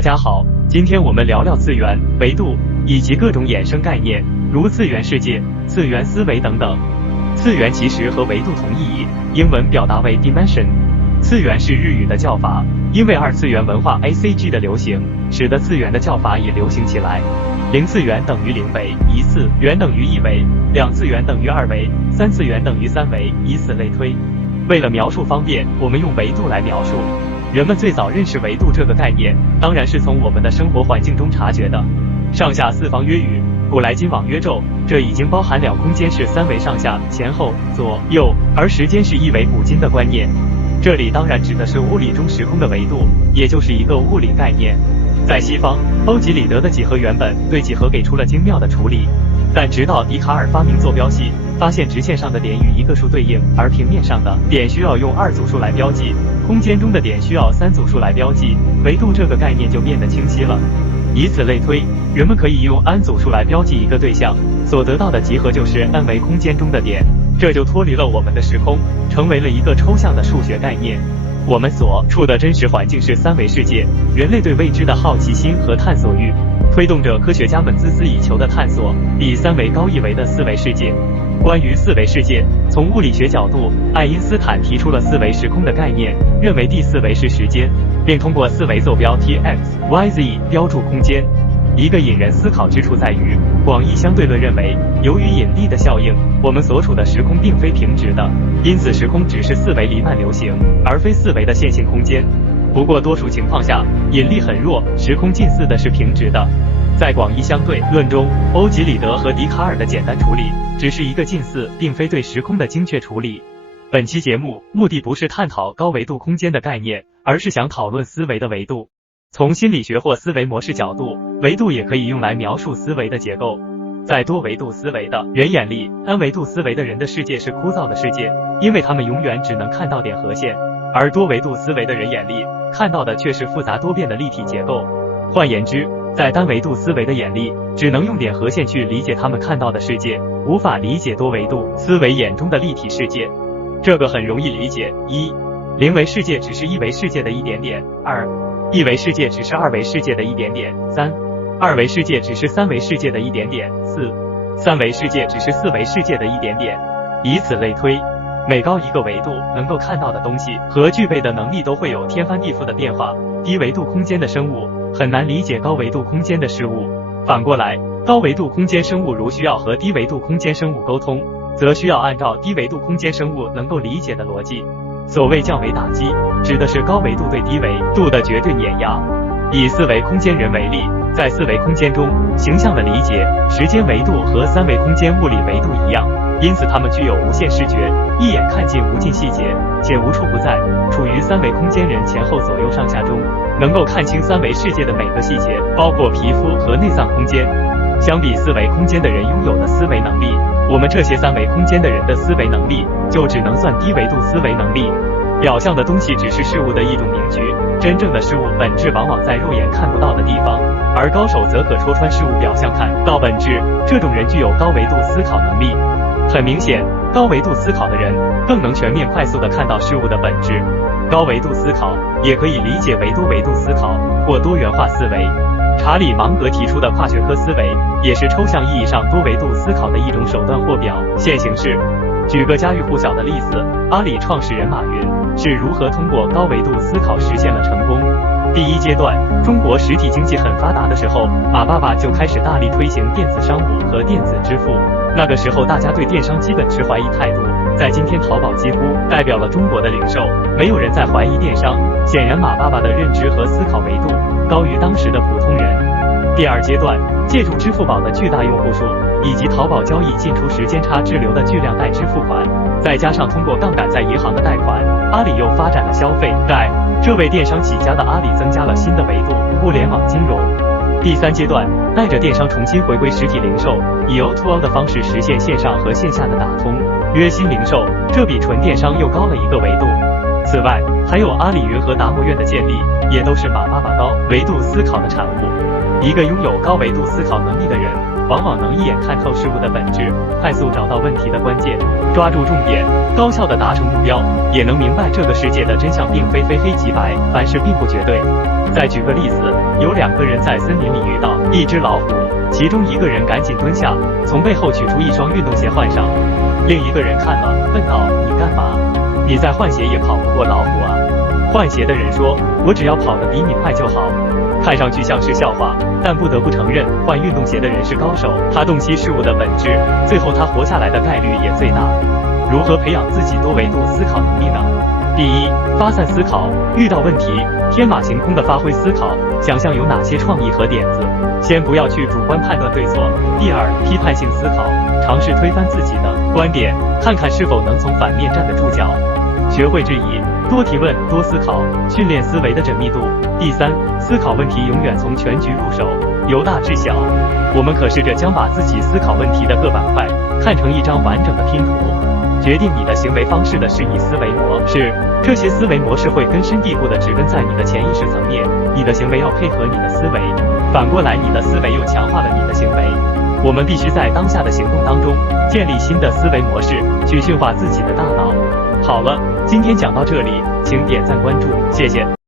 大家好，今天我们聊聊次元、维度以及各种衍生概念，如次元世界、次元思维等等。次元其实和维度同意义，英文表达为 dimension。次元是日语的叫法，因为二次元文化 ACG 的流行，使得次元的叫法也流行起来。零次元等于零维，一次元等于一维，两次元等于二维，三次元等于三维，以此类推。为了描述方便，我们用维度来描述。人们最早认识维度这个概念，当然是从我们的生活环境中察觉的。上下四方约宇，古来今往约昼，这已经包含了空间是三维上下、前后、左右，而时间是一维古今的观念。这里当然指的是物理中时空的维度，也就是一个物理概念。在西方，欧几里得的几何原本对几何给出了精妙的处理，但直到笛卡尔发明坐标系，发现直线上的点与一个数对应，而平面上的点需要用二组数来标记，空间中的点需要三组数来标记，维度这个概念就变得清晰了。以此类推，人们可以用 n 组数来标记一个对象，所得到的集合就是 n 维空间中的点，这就脱离了我们的时空，成为了一个抽象的数学概念。我们所处的真实环境是三维世界，人类对未知的好奇心和探索欲，推动着科学家们孜孜以求的探索比三维高一维的四维世界。关于四维世界，从物理学角度，爱因斯坦提出了四维时空的概念，认为第四维是时间，并通过四维坐标 t、x、y、z 标注空间。一个引人思考之处在于，广义相对论认为，由于引力的效应，我们所处的时空并非平直的，因此时空只是四维黎曼流行，而非四维的线性空间。不过多数情况下，引力很弱，时空近似的是平直的。在广义相对论中，欧几里得和笛卡尔的简单处理，只是一个近似，并非对时空的精确处理。本期节目目的不是探讨高维度空间的概念，而是想讨论思维的维度。从心理学或思维模式角度，维度也可以用来描述思维的结构。在多维度思维的人眼里，n维度思维的人的世界是枯燥的世界，因为他们永远只能看到点和线，而多维度思维的人眼里看到的却是复杂多变的立体结构。换言之，在单维度思维的眼里，只能用点和线去理解他们看到的世界，无法理解多维度思维眼中的立体世界。这个很容易理解：一、零维世界只是一维世界的一点点；二、一维世界只是二维世界的一点点；三、二维世界只是三维世界的一点点；四、三维世界只是四维世界的一点点。以此类推，每高一个维度能够看到的东西和具备的能力都会有天翻地覆的变化。低维度空间的生物很难理解高维度空间的事物，反过来，高维度空间生物如需要和低维度空间生物沟通，则需要按照低维度空间生物能够理解的逻辑。所谓降维打击，指的是高维度对低维度的绝对碾压。以四维空间人为例，在四维空间中，形象的理解，时间维度和三维空间物理维度一样，因此它们具有无限视觉，一眼看尽无尽细节，且无处不在。处于三维空间人前后左右上下中，能够看清三维世界的每个细节，包括皮肤和内脏空间。相比四维空间的人拥有的思维能力，我们这些三维空间的人的思维能力就只能算低维度思维能力。表象的东西只是事物的一种名局，真正的事物本质往往在肉眼看不到的地方，而高手则可戳穿事物表象看到本质。这种人具有高维度思考能力。很明显，高维度思考的人更能全面快速地看到事物的本质。高维度思考也可以理解为多维度思考或多元化思维。查理芒格提出的跨学科思维也是抽象意义上多维度思考的一种手段或表现形式。举个家喻户晓的例子，阿里创始人马云是如何通过高维度思考实现了成功。第一阶段，中国实体经济很发达的时候，马爸爸就开始大力推行电子商务和电子支付。那个时候大家对电商基本持怀疑态度，在今天淘宝几乎代表了中国的零售，没有人在怀疑电商。显然马爸爸的认知和思考维度高于当时的普通人。第二阶段，借助支付宝的巨大用户数以及淘宝交易进出时间差滞留的巨量代支付款，再加上通过杠杆在银行的贷款，阿里又发展了消费贷，这为电商起家的阿里增加了新的维度——互联网金融。第三阶段，带着电商重新回归实体零售，以 O2O 的方式实现线上和线下的打通，约新零售，这比纯电商又高了一个维度。此外，还有阿里云和达摩院的建立，也都是马爸爸高维度思考的产物。一个拥有高维度思考能力的人，往往能一眼看透事物的本质，快速找到问题的关键，抓住重点，高效地达成目标，也能明白这个世界的真相并非非黑即白，凡事并不绝对。再举个例子，有2个人在森林里遇到一只老虎，其中一个人赶紧蹲下，从背后取出一双运动鞋换上，另一个人看了，问道：“你干嘛？你再换鞋也跑不过老虎啊。”换鞋的人说：“我只要跑得比你快就好。”看上去像是笑话，但不得不承认，换运动鞋的人是高手，他洞悉事物的本质，最后他活下来的概率也最大。如何培养自己多维度思考能力呢？第一，发散思考，遇到问题，天马行空的发挥思考，想象有哪些创意和点子，先不要去主观判断对错。第二，批判性思考，尝试推翻自己的观点，看看是否能从反面站得住脚。学会质疑，多提问，多思考，训练思维的缜密度。第三，思考问题永远从全局入手，由大至小。我们可试着将把自己思考问题的各板块看成一张完整的拼图。决定你的行为方式的是你思维模式，这些思维模式会根深蒂固地植根在你的潜意识层面，你的行为要配合你的思维，反过来你的思维又强化了你的行为。我们必须在当下的行动当中建立新的思维模式，去驯化自己的大脑。好了，今天讲到这里，请点赞关注，谢谢。